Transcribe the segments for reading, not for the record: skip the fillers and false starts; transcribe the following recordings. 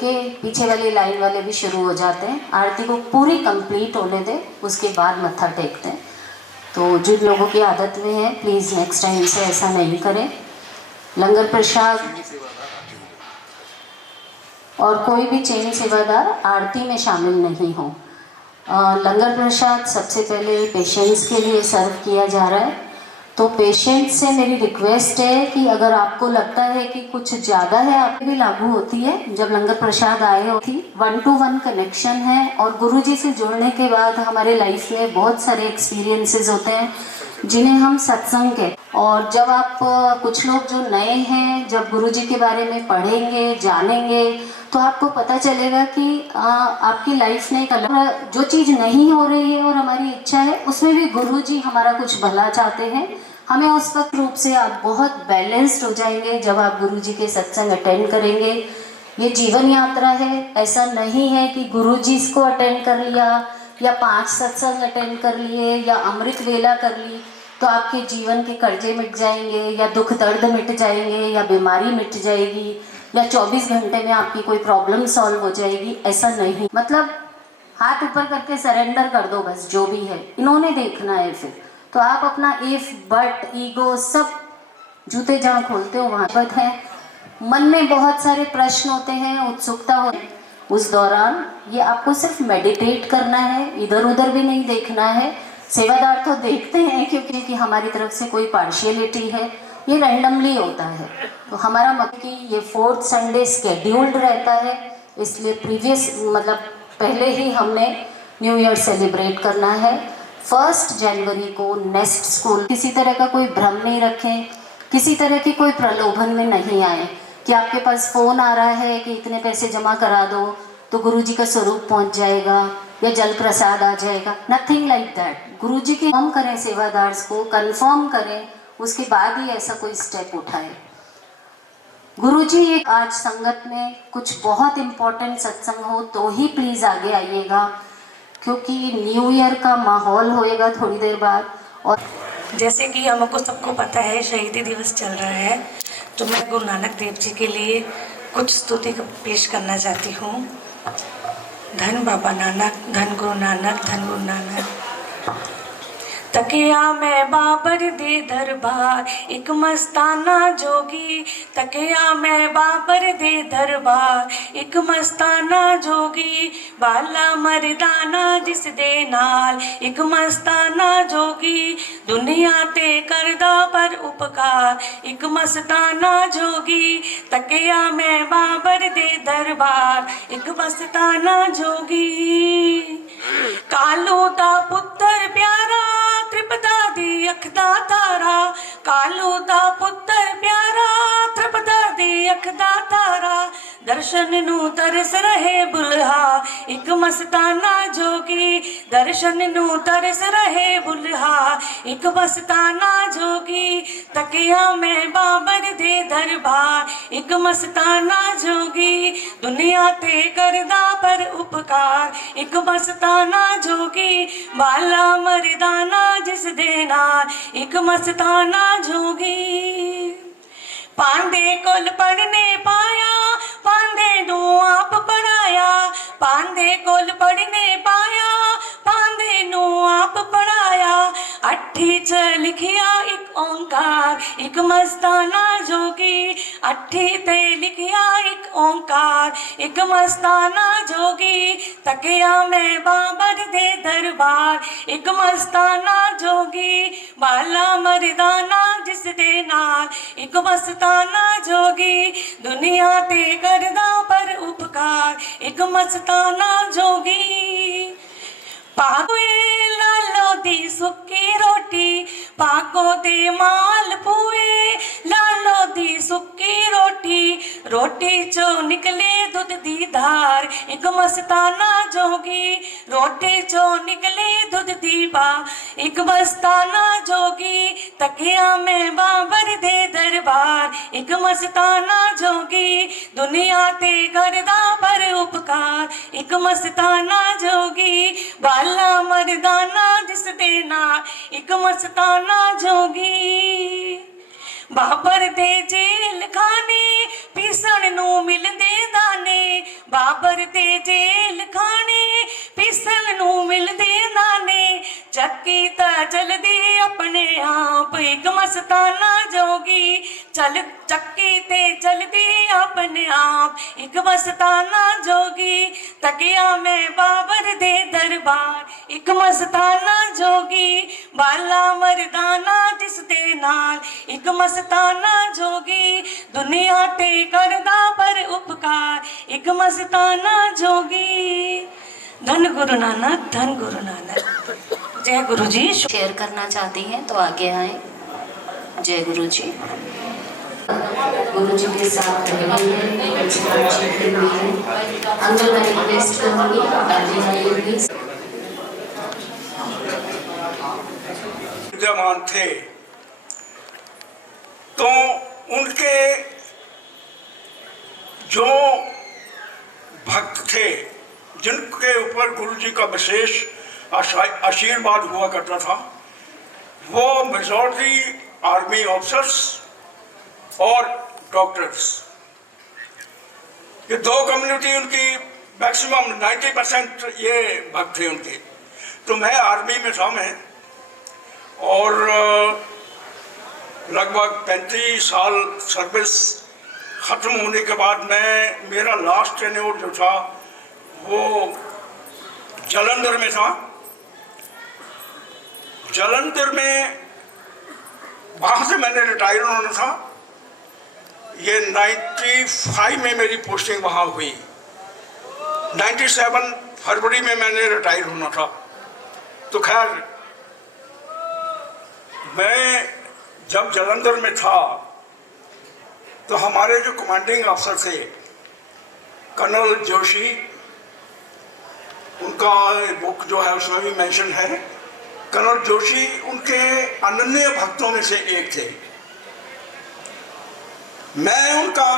के पीछे वाली लाइन वाले भी शुरू हो जाते हैं। आरती को पूरी कंप्लीट होने दें, उसके बाद मत्था टेकते हैं। तो जिन लोगों की आदत में है प्लीज़ नेक्स्ट टाइम से ऐसा नहीं करें। लंगर प्रसाद और कोई भी चैन सेवादार आरती में शामिल नहीं हो। लंगर प्रसाद सबसे पहले पेशेंट्स के लिए सर्व किया जा रहा है। तो पेशेंट से मेरी रिक्वेस्ट है कि अगर आपको लगता है कि कुछ ज़्यादा है, आप भी लागू होती है। जब लंगर प्रसाद आए होती 1-to-1 कनेक्शन है और गुरुजी से जुड़ने के बाद हमारे लाइफ में बहुत सारे एक्सपीरियंसेस होते हैं जिन्हें हम सत्संग के, और जब आप कुछ लोग जो नए हैं जब गुरुजी के बारे में पढ़ेंगे जानेंगे तो आपको पता चलेगा कि आपकी लाइफ में एक अलग जो चीज़ नहीं हो रही है और हमारी इच्छा है उसमें भी गुरुजी हमारा कुछ भला चाहते हैं। हमें उस वक्त रूप से आप बहुत बैलेंस्ड हो जाएंगे जब आप गुरुजी के सत्संग अटेंड करेंगे। ये जीवन यात्रा है, ऐसा नहीं है कि गुरुजी को अटेंड कर लिया या 5 सत्संग अटेंड कर लिए या अमृत वेला कर ली तो आपके जीवन के कर्जे मिट जाएंगे या दुख दर्द मिट जाएंगे या बीमारी मिट जाएगी या 24 घंटे में आपकी कोई प्रॉब्लम सॉल्व हो जाएगी। ऐसा नहीं, मतलब हाथ ऊपर करके सरेंडर कर दो बस, जो भी है इन्होंने देखना है। फिर तो आप अपना इफ बट ईगो सब जूते जहाँ खोलते हो वहाँ पर है। मन में बहुत सारे प्रश्न होते हैं, उत्सुकता होती है, उस दौरान ये आपको सिर्फ मेडिटेट करना है, इधर उधर भी नहीं देखना है। सेवादार तो देखते हैं क्योंकि हमारी तरफ से कोई पार्शियलिटी है, ये रैंडमली होता है। तो हमारा कि ये 4th संडे स्केड्यूल्ड रहता है, इसलिए प्रीवियस मतलब पहले ही हमने न्यू ईयर सेलिब्रेट करना है। 1 जनवरी को नेक्स्ट स्कूल। किसी तरह का कोई भ्रम नहीं रखें, किसी तरह की कोई प्रलोभन में नहीं आए कि आपके पास फ़ोन आ रहा है कि इतने पैसे जमा करा दो तो गुरुजी का स्वरूप पहुंच जाएगा या जल प्रसाद आ जाएगा। Nothing like that. गुरुजी के कन्फर्म करें, सेवादार्स को कन्फर्म करें, उसके बाद ही ऐसा कोई स्टेप उठाए। गुरुजी एक आज संगत में कुछ बहुत इम्पोर्टेंट सत्संग हो तो ही प्लीज़ आगे आइएगा, क्योंकि न्यू ईयर का माहौल होएगा थोड़ी देर बाद। और जैसे कि हमको सबको पता है शहीदी दिवस चल रहा है, तो मैं गुरु नानक देव जी के लिए कुछ स्तुति पेश करना चाहती हूँ। धन बाबा नानक, धन गुरु नानक, धन गुरु नानक। तकिया मैं बाबर दे दरबार एक मस्ताना जोगी, तकिया मैं बाबर दे दरबार एक मस्ताना जोगी, बाला मरदाना जिस दे नाल एक मस्ताना जोगी, दुनिया ते करदा पर उपकार एक मस्ताना जोगी, तकिया मैं बाबर दे दरबार एक मस्ताना जोगी। कालू दा पुत्तर प्यारा त्रिपदा दी अख दा तारा, कालू दा पुत्तर प्यारा त्रिपदा दी अख दा तारा, दर्शन नू तरस रहे बुल्हा एक मस्ताना जोगी, दर्शन नू तरस रहे बुल्हा एक मस्ताना जोगी, तकिया मैं बाबर दे दरबार एक मस्ताना जोगी, दुनिया ते करदा पर उपकार एक मस्ताना जोगी, बाला मरदाना जिस दे नाल एक मस्ताना जोगी। पांदे कोल पढ़ने पाया पांदे नू आप पढ़ाया, पांदे कोल पढ़ने पाया पांदे नू आप पढ़ाया, अट्ठी च लिखिया एक ओंकार एक मस्ताना जोगी, अट्ठी ते लिखिया एक ओंकार एक मस्ताना जोगी, तकिया मैं बाबर दे दरबार एक मस्ताना जोगी, बाला मरदाना जिस दे नाल एक मस्ताना जोगी, दुनिया ते करदा पर उपकार एक मस्ताना जोगी। पाकोए लालो दी सुक्की रोटी, पाको दे माल पुए लालो दी सुक्की रोटी, रोटी चो निकले दूध दी धार एक मस्ताना जोगी, रोटी चो निकले दूध दी बा एक मस्ताना जोगी, तकिया मैं बाबर दे दरबार एक मस्ताना जोगी, दुनिया ते करदा पर उपकार एक मस्ताना जोगी, बाला मरदाना जिस दे नाल एक मस्ताना जोगी। बाबर दे जेल खाने पीसण नू मिलदे दाने, बाबर दे जेल खाने पिसल नू मिलदे नाने चक्की ता चलदी अपने आप एक मस्ताना जोगी चल चक्की ते चलदी अपने आप एक मस्ताना जोगी तकिया में बाबर दे दरबार एक मस्ताना जोगी बाला मरदाना जिस दे नाल एक मस्ताना जोगी दुनिया ते करदा पर उपकार एक मस्ताना जोगी। धन गुरु नानक, धन गुरु नानक। जय गुरु जी। शेयर करना चाहती हैं तो आगे आए। जय गुरु जी। गुरु जी के साथ रहेंगे अंदर मैं रिक्वेस्ट करूंगी आगे आइए प्लीज। विद्यमान थे तो उनके जो भक्त थे जिनके ऊपर गुरु जी का विशेष आशीर्वाद हुआ करता था वो मेजॉरिटी आर्मी ऑफिसर्स और डॉक्टर्स, ये दो कम्युनिटी उनकी मैक्सिमम 90% ये भक्त थे उनके। तो मैं आर्मी में था मैं, और लगभग 35 साल सर्विस ख़त्म होने के बाद मेरा लास्ट टेन्योर जो था वो जालंधर में था। जालंधर में वहाँ से मैंने रिटायर होना था। ये 95 में मेरी पोस्टिंग वहाँ हुई। 97 फरवरी में मैंने रिटायर होना था। तो खैर मैं जब जालंधर में था तो हमारे जो कमांडिंग अफसर थे कर्नल जोशी, उनका बुक जो है उसमें भी मेंशन है। कर्नल जोशी उनके अनन्य भक्तों में से एक थे। मैं उनका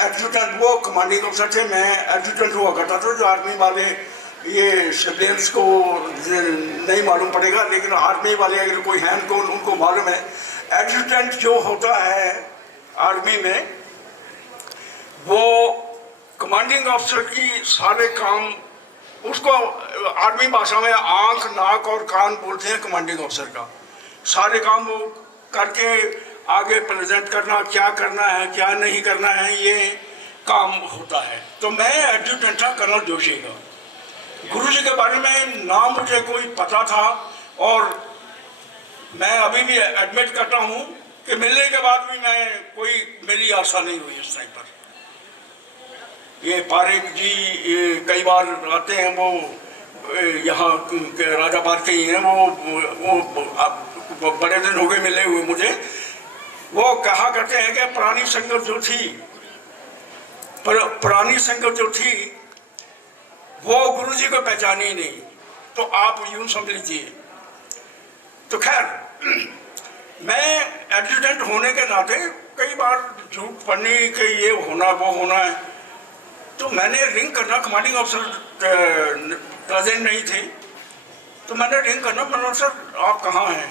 एडजुटेंट, वो कमांडिंग अफसर थे, मैं एडजुटेंट हुआ करता था। जो आर्मी वाले ये सिविलियंस को नहीं मालूम पड़ेगा, लेकिन आर्मी वाले अगर कोई हैं उनको मालूम है। एडजुटेंट जो होता है आर्मी में वो कमांडिंग अफसर की सारे काम, उसको आर्मी भाषा में आंख नाक और कान बोलते हैं कमांडिंग अफसर का। सारे काम वो करके आगे प्रेजेंट करना, क्या करना है क्या नहीं करना है, ये काम होता है। तो मैं एडजुटेंट था कर्नल जोशी का। गुरु जी के बारे में ना मुझे कोई पता था, और मैं अभी भी एडमिट करता हूँ कि मिलने के बाद भी मेरी आशा नहीं हुई उस टाइम पर। ये पारेख जी कई बार आते हैं, वो यहाँ के राजा पार्क के ही हैं, वो बड़े दिन हो गए मिले हुए मुझे। वो कहा करते हैं कि पुरानी संगत जो थी, पुरानी संगत जो थी वो गुरु जी को पहचानी नहीं। तो आप यूं समझ लीजिए। तो खैर मैं एडजुटेंट होने के नाते कई बार झूठ पढ़ने के ये होना वो होना है। तो मैंने रिंग करना, कमांडिंग अफसर प्रेजेंट नहीं थे, तो मैंने रिंग करना, मैंने सर आप कहाँ हैं?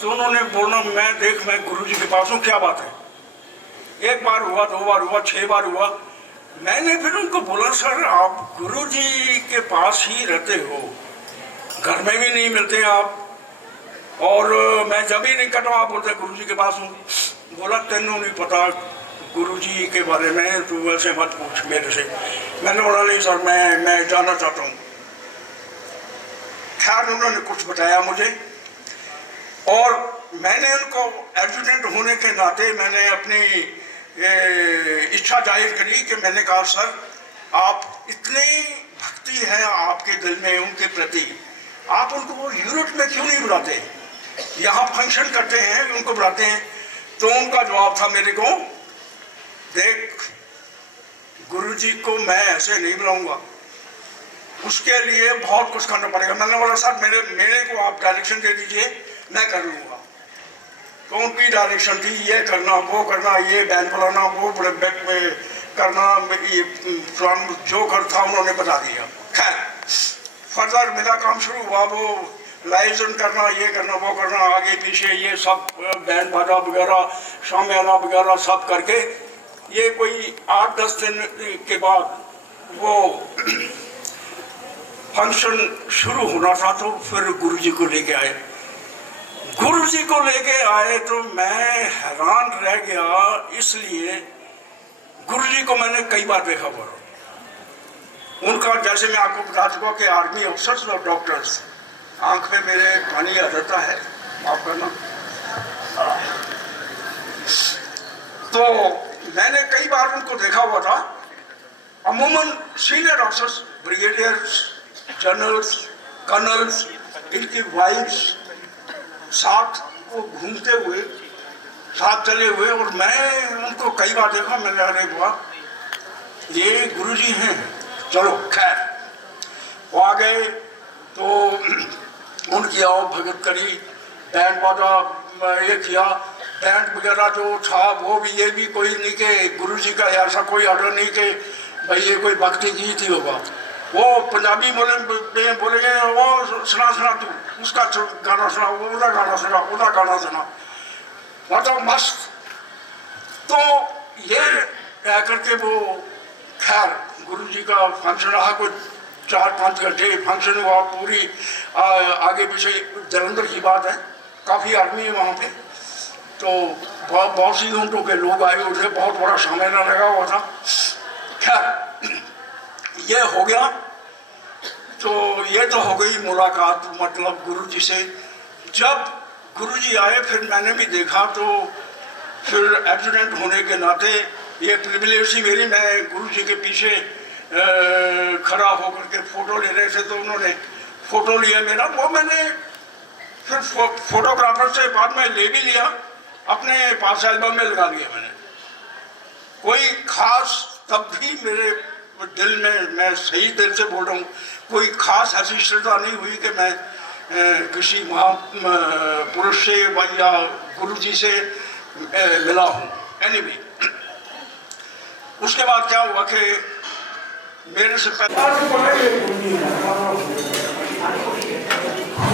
तो उन्होंने बोलना मैं गुरु जी के पास हूँ, क्या बात है? एक बार हुआ, 2 बार हुआ, 6 बार हुआ। मैंने फिर उनको बोला सर आप गुरु जी के पास ही रहते हो, घर में भी नहीं मिलते आप, और मैं जब ही नहीं करता हूँ आप बोलते गुरु जी के पास हूँ। बोला तेनों नहीं पता गुरु जी के बारे में, तू वैसे मत पूछ मेरे से। मैंने बोला नहीं सर मैं जानना चाहता हूँ। खैर उन्होंने कुछ बताया मुझे, और मैंने उनको एडजुटेंट होने के नाते मैंने अपनी इच्छा जाहिर करी कि मैंने कहा सर आप इतनी भक्ति है आपके दिल में उनके प्रति, आप उनको यूरोप में क्यों नहीं बुलाते? यहाँ फंक्शन करते हैं उनको बुलाते हैं। तो उनका जवाब था मेरे को, देख गुरुजी को मैं ऐसे नहीं बुलाऊंगा, उसके लिए बहुत कुछ करना पड़ेगा। मैंने बोला सर मेरे को आप डायरेक्शन दे दीजिए, मैं कर लूँगा। तो उनकी डायरेक्शन थी ये करना वो करना, ये बैन फलाना वो बैक में करना, ये जो कर था उन्होंने बता दिया। खैर फर्दर मेरा काम शुरू हुआ, वो लाइजन करना, ये करना वो करना, आगे पीछे ये सब बैंड बाजा वगैरह शामियाना वगैरह सब करके ये कोई 8-10 दिन के बाद वो फंक्शन शुरू होना था तो फिर गुरुजी को लेके आए। गुरुजी को लेके आए तो मैं हैरान रह गया, इसलिए गुरुजी को मैंने कई बार देखा हुआ। उनका जैसे मैं आपको बता चुका कि आर्मी ऑफिसर्स और डॉक्टर्स, आंख में मेरे पानी आ जाता है, माफ करना। तो मैंने कई बार उनको देखा हुआ था। अमूमन senior officers, brigadiers, generals, colonel's, इनकी वाइफ्स साथ वो घूमते हुए, साथ चले हुए, और मैं उनको कई बार देखा। मैंने अरे वाह ये गुरुजी हैं। चलो खैर, वो आ गए तो उनकी आओ भगत करी, बैंड बाजा ये किया। बैंड वगैरह जो था वो भी, ये भी कोई नहीं कि गुरुजी का ऐसा कोई ऑर्डर नहीं कि भाई ये कोई भक्ति गीत ही होगा। वो पंजाबी बोलेंगे, वो सुना तू उसका गाना सुना, वो उसका गाना सुना, उसका गाना सुना, मतलब मस्त। तो ये कह करके वो खैर गुरुजी का फंक्शन रहा, कोई 4-5 घंटे फंक्शन हुआ। पूरी आगे पीछे जलंधर की बात है, काफ़ी आदमी है वहाँ पे। तो बहुत सी ऊँटों के लोग आए हुए थे, बहुत बड़ा सामना लगा हुआ था। खैर ये हो गया। तो ये तो हो गई मुलाकात, मतलब गुरुजी से। जब गुरुजी आए फिर मैंने भी देखा, तो फिर एक्सीडेंट होने के नाते ये प्रिविलेज थी मेरी, मैं गुरुजी के पीछे खड़ा होकर के फ़ोटो ले रहे थे, तो उन्होंने फ़ोटो लिया मेरा। वो मैंने फिर फोटोग्राफर से बाद में ले भी लिया, अपने पास एल्बम में लगा लिया मैंने। कोई खास तब भी मेरे दिल में, मैं सही दिल से बोल रहा हूँ, कोई खास ऐसी श्रद्धा नहीं हुई कि मैं किसी महापुरुष से या गुरुजी से मिला हूँ। एनीवे, उसके बाद क्या हुआ कि मेरे से पहले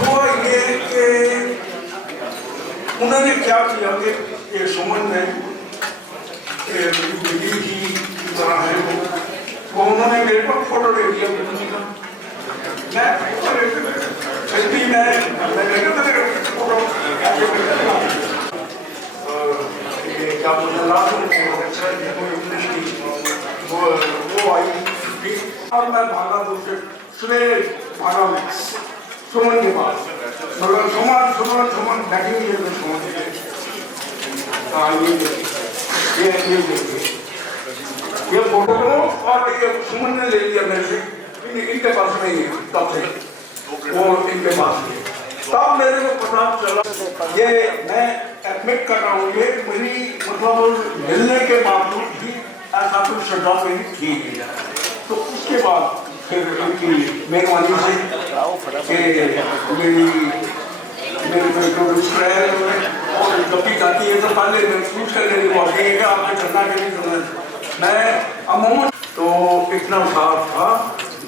हुआ ये कि उन्होंने क्या किया कि ये सुमन में बेटी की तरह है वो उन्होंने मेरे को फोटो दे दिया गुरुजी का। फिर भी मैं फोटो क्या वो आई, और मैं भागा दूसरे सवेरे भागा मैं सुमन के पास, मगर सुमन बैठी हुई है। सुमन हाँ ये देखिए ये फोटो लो, और ये सुमन ने ले लिया मेरे से, इनके पास नहीं है तब से, वो इनके पास है। तब मेरे को पता चला, ये मैं एडमिट कर रहा हूँ, ये मेरी मतलब मिलने के बावजूद भी ऐसा कुछ श्रद्धा मेरी थी नहीं। तो उसके बाद फिर इनकी मेहरबानी से मेरे प्रोड्यूसर है, और जब भी जाती है तो पहले महसूस करने की बात है कि आपके चलना के लिए मैं अमूमन। तो इतना साथ था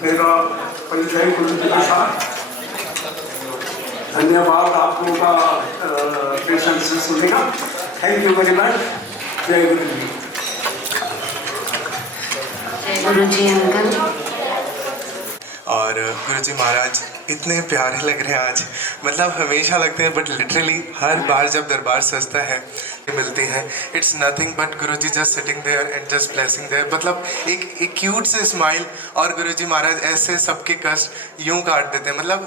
मेरा परिचय गुरुजी के साथ। धन्यवाद आप लोगों का पेशेंस से सुनने का। Thank you very much. जय गुरु जी। गुरुजी अंकल और गुरुजी महाराज इतने प्यारे लग रहे हैं आज, मतलब हमेशा लगते हैं, बट लिटरली हर बार जब दरबार सजता है मिलते हैं, it's nothing but Guruji just sitting there and just blessing there. मतलब एक क्यूट से स्माइल, और गुरुजी महाराज ऐसे सबके कष्ट यूं काट देते हैं। मतलब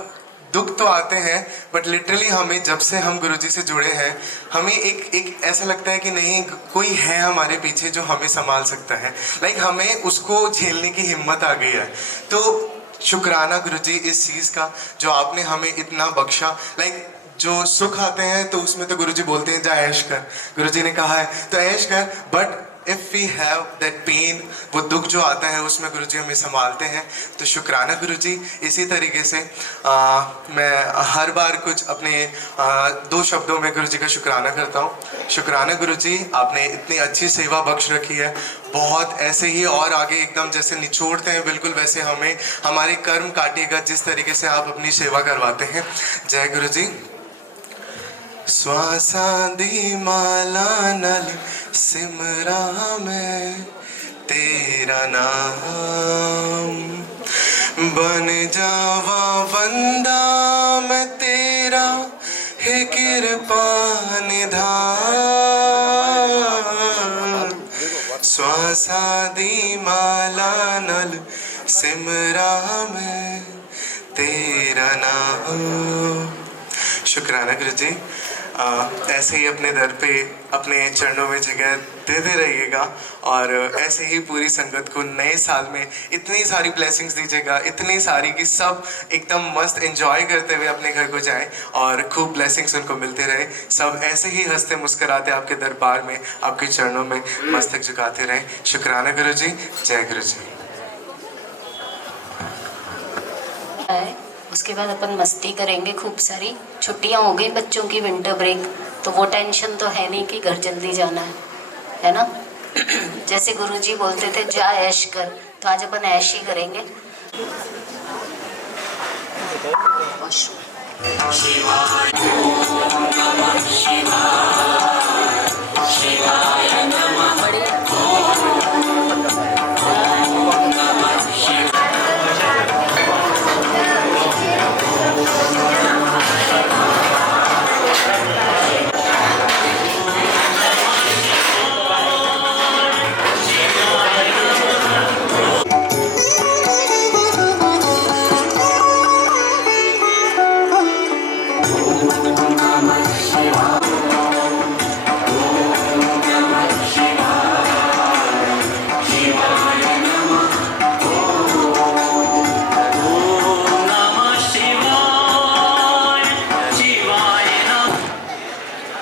दुख तो आते हैं, बट लिटरली हमें जब से हम गुरुजी से जुड़े हैं, हमें एक ऐसा लगता है कि नहीं, कोई है हमारे पीछे जो हमें संभाल सकता है। लाइक हमें उसको झेलने की हिम्मत आ गई है। तो शुक्राना गुरुजी इस चीज़ का जो आपने हमें इतना बख्शा। लाइक जो सुख आते हैं तो उसमें तो गुरुजी बोलते हैं जा ऐश कर, गुरुजी ने कहा है तो ऐश कर, but if we have that pain, वो दुख जो आता है उसमें गुरुजी हमें संभालते हैं। तो शुक्राना गुरुजी। इसी तरीके से मैं हर बार कुछ अपने 2 शब्दों में गुरुजी का शुक्राना करता हूँ। शुक्राना गुरुजी, आपने इतनी अच्छी सेवा बख्श रखी है, बहुत ऐसे ही और आगे एकदम जैसे निचोड़ते हैं बिल्कुल वैसे हमें हमारे कर्म काटिएगा, जिस तरीके से आप अपनी सेवा करवाते हैं। जय गुरुजी। श्वासां दी माला नाल सिमरा मैं तेरा नाम, बन जावा बंदा मैं तेरा, हे कृपा निधान। श्वासा दी माला नल सिमरा मैं तेरा नाम। शुक्राना गुरु जी। ऐसे ही अपने दर पे अपने चरणों में जगह देते रहिएगा और ऐसे ही पूरी संगत को नए साल में इतनी सारी ब्लेसिंग्स दीजिएगा, इतनी सारी कि सब एकदम मस्त एंजॉय करते हुए अपने घर को जाएं और खूब ब्लेसिंग्स उनको मिलते रहे। सब ऐसे ही हंसते मुस्कुराते आपके दरबार में, आपके चरणों में मस्तक झुकाते रहें। शुक्राना गुरु जी। जय गुरु जी। उसके बाद अपन मस्ती करेंगे खूब सारी। छुट्टियां हो गई बच्चों की, विंटर ब्रेक, तो वो टेंशन तो है नहीं कि घर जल्दी जाना है ना। जैसे गुरुजी बोलते थे जा ऐश कर, तो आज अपन ऐश ही करेंगे।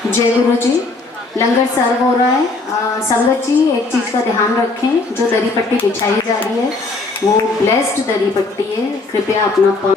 जय गुरु जी। लंगर सर्व हो रहा है। संगत जी एक चीज़ का ध्यान रखें, जो दरी पट्टी बिछाई जा रही है वो ब्लेस्ड दरी पट्टी है। कृपया अपना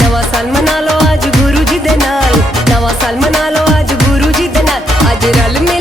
नवा साल मना लो आज गुरु जी दे नाल, नवा साल मना लो आज गुरु जी दे नाल। आज रल मिल